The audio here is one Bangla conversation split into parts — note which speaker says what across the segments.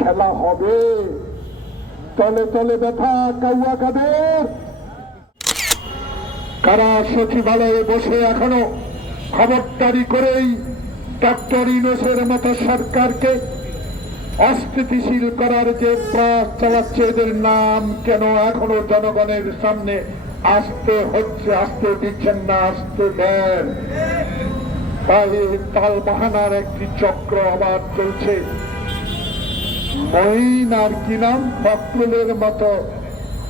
Speaker 1: খেলা হবে। তলে তলে ব্যথা, কাউয়া কাদের? কারা সচিবালয়ে বসে এখনও খবরদারি করেই ডক্টর ইনোসের মতো সরকারকে অস্থিতিশীল করার যে প্রয়াস চালাচ্ছে, এদের নাম কেন এখনও জনগণের সামনে আসতে হচ্ছে, আসতে দিচ্ছেন না, আসতে দেন? তাই তাল বাহানার একটি চক্র আবার চলছে। মহিন আর কি নাম? ফখরুলের মতো।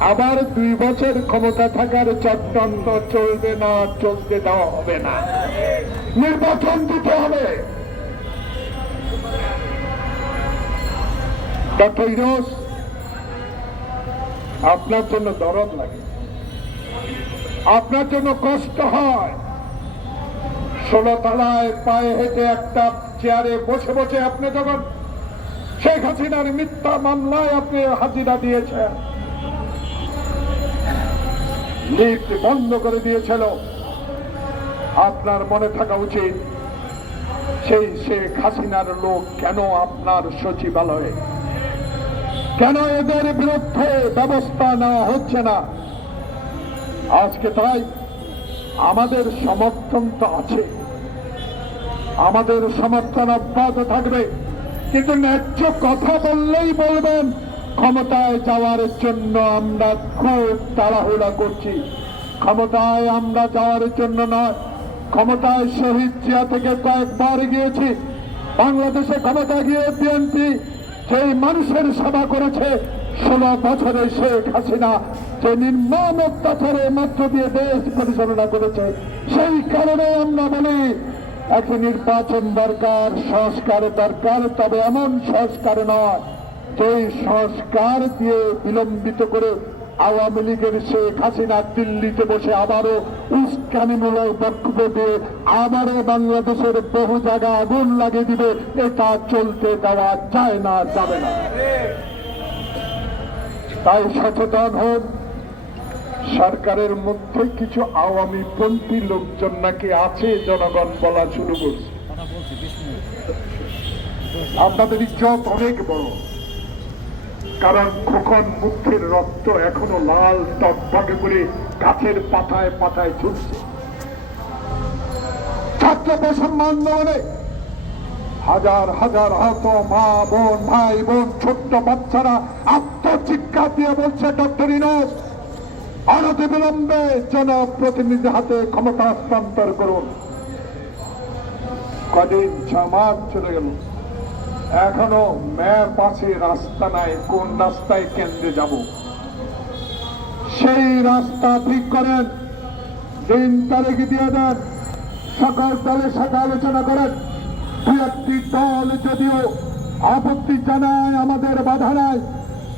Speaker 1: আবার দুই বছর ক্ষমতা থাকার চট্টন্ত চলবে না, চলতে দেওয়া হবে না। নির্বাচন দিতে হবে। আপনার জন্য দরদ লাগে। আপনার জন্য কষ্ট হয়। ষোলো তলায় পায়ে হেঁটে একটা চেয়ারে বসে বসে আপনি যখন শেখ হাসিনার মিথ্যা মামলায় আপনি হাজিরা দিয়েছেন। লিফট বন্ধ করে দিয়েছিল। আপনার মনে থাকা উচিত সেই শেখ হাসিনার লোক কেন আপনার সচিবালয়ে? কেন এদের বিরুদ্ধে ব্যবস্থা নেওয়া হচ্ছে না? আজকে তাই আমাদের সমর্থন তো আছে। আমাদের সমর্থন অব্যাহত থাকবে। কিন্তু ন্যায্য কথা বললেই বলবেন, ক্ষমতায় যাওয়ার জন্য আমরা খুব তাড়াহুড়া করছি। ক্ষমতায় আমরা যাওয়ার জন্য নয়, ক্ষমতায় শহীদ জিয়া থেকে কয়েকবার গিয়েছি। বাংলাদেশে ক্ষমতা গিয়ে বিএনপি যেই মানুষের সেবা করেছে, ষোলো বছরে শেখ হাসিনা যে নির্মম অত্যাচারের মধ্য দিয়ে দেশ পরিচালনা করেছে, সেই কারণে আমরা বলি একটি নির্বাচন দরকার, সংস্কার দরকার, তবে এমন সংস্কার নয় যে সংস্কার দিয়ে বিলম্বিত করে আওয়ামী লীগের শেখ হাসিনা দিল্লিতে বসে আবারও উস্কানিমূলক বক্তব্য দিয়ে আবারও বাংলাদেশের বহু জায়গা আগুন লাগিয়ে দিবে, এটা চলতে দেওয়া যায় না, যাবে না। তাই সচেতন হন সরকারের মধ্যে কিছু আওয়ামী পন্থী লোকজন নাকি আছে? জনগণ বলা শুরু করছে। আপনাদের ইজ্জত অনেক বড়। কারণ খোকন মুখের রক্ত এখনও লাল টকটকে করে গাছের পাতায় পাতায় ঝুলছে। ছাত্র হাজার হাজার আহত মা বোন, ভাই বোন, ছোট্ট বাচ্চারা আত্মচিৎকার দিয়ে বলছে, ডক্টর ইনোস অনতি বিলম্বে জনপ্রতিনিধি হাতে ক্ষমতা হস্তান্তর করুন। কদিন জামাত চলে গেল। এখনও ম্যাপ আছে, রাস্তা নাই, কোন রাস্তায় কেন্দ্রে যাব? সেই রাস্তা ঠিক করেন। দিন তারিখ দিয়ে দেন। সকল দলের সাথে আলোচনা করেন। দু একটি দল যদিও আপত্তি জানায়, আমাদের বাধা নাই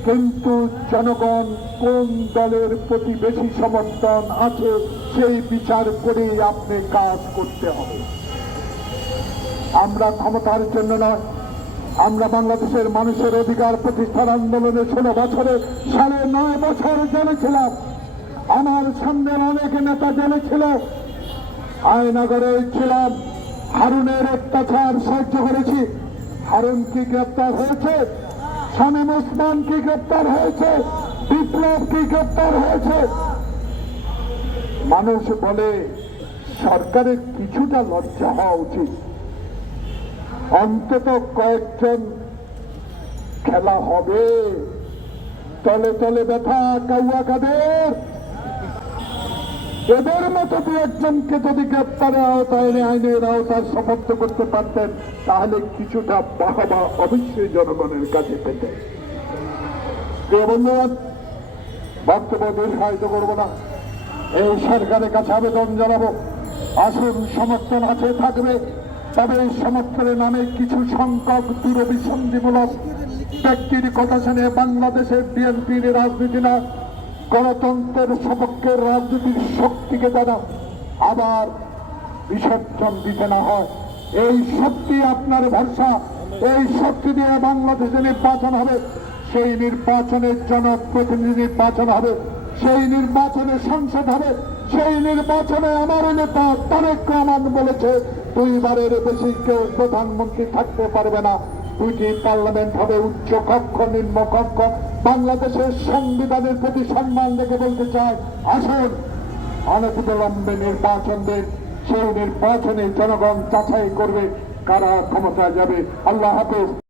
Speaker 1: কিন্তু জনগণ কোন দলের প্রতি বেশি সমর্থন আছে, সেই বিচার করেই আপনি কাজ করতে হবে। আমরা ক্ষমতার জন্য নয়, আমরা বাংলাদেশের মানুষের অধিকার প্রতিষ্ঠার আন্দোলনে ষোলো বছরে সাড়ে নয় বছর জেলে ছিলাম আমার সামনের অনেক নেতা জেলে ছিল আয়নাগরে ছিলাম, হারুনের অত্যাচার সহ্য করেছি। হারুন কি গ্রেপ্তার হয়েছে। শামীম ওসমান কি গ্রেপ্তার হয়েছে বিপ্লব কি গ্রেপ্তার হয়েছে। মানুষ বলে সরকারের কিছুটা লজ্জা হওয়া উচিত। অন্তত কয়েকজন খেলা হবে। তলে তলে ব্যথা, কাউয়া কাদের? এদের মতো দু একজনকে যদি গ্রেপ্তারের আওতায় আইনের আওতায় সমর্থ করতে পারতেন, তাহলে কিছুটা বাহবা অবশ্যই জনগণের কাছে পেতেন। বক্তব্য দীর্ঘায়িত করব না। এই সরকারের কাছে আবেদন জানাব। আসুন সমর্থন আছে, থাকবে। তবে এই সমর্থনের নামে কিছু সংখ্যক দূরভিসন্ধিমূলক ব্যক্তির কথা শুনে বাংলাদেশের বিএনপির রাজনীতি না গণতন্ত্রের সপক্ষে রাজনীতির শক্তিকে যেন আবার বিসর্জন দিতে না হয়। এই শক্তি আপনার ভরসা, এই শক্তি দিয়ে বাংলাদেশে নির্বাচন হবে। সেই নির্বাচনের জনপ্রতিনিধি নির্বাচন হবে, সেই নির্বাচনে সংসদ হবে, সেই নির্বাচনে আমার নেতা তারেক রহমান বলেছে, দুইবারের বেশি কেউ প্রধানমন্ত্রী থাকতে পারবে না। দুইটি পার্লামেন্ট হবে উচ্চ কক্ষ, নিম্ন কক্ষ। বাংলাদেশের সংবিধানের প্রতি সম্মান রেখে বলতে চাই, আসুন। অনতিবিলম্বে নির্বাচন দেন। সেই নির্বাচনে জনগণ যাচাই করবে কারা ক্ষমতা যাবে। আল্লাহ হাফেজ।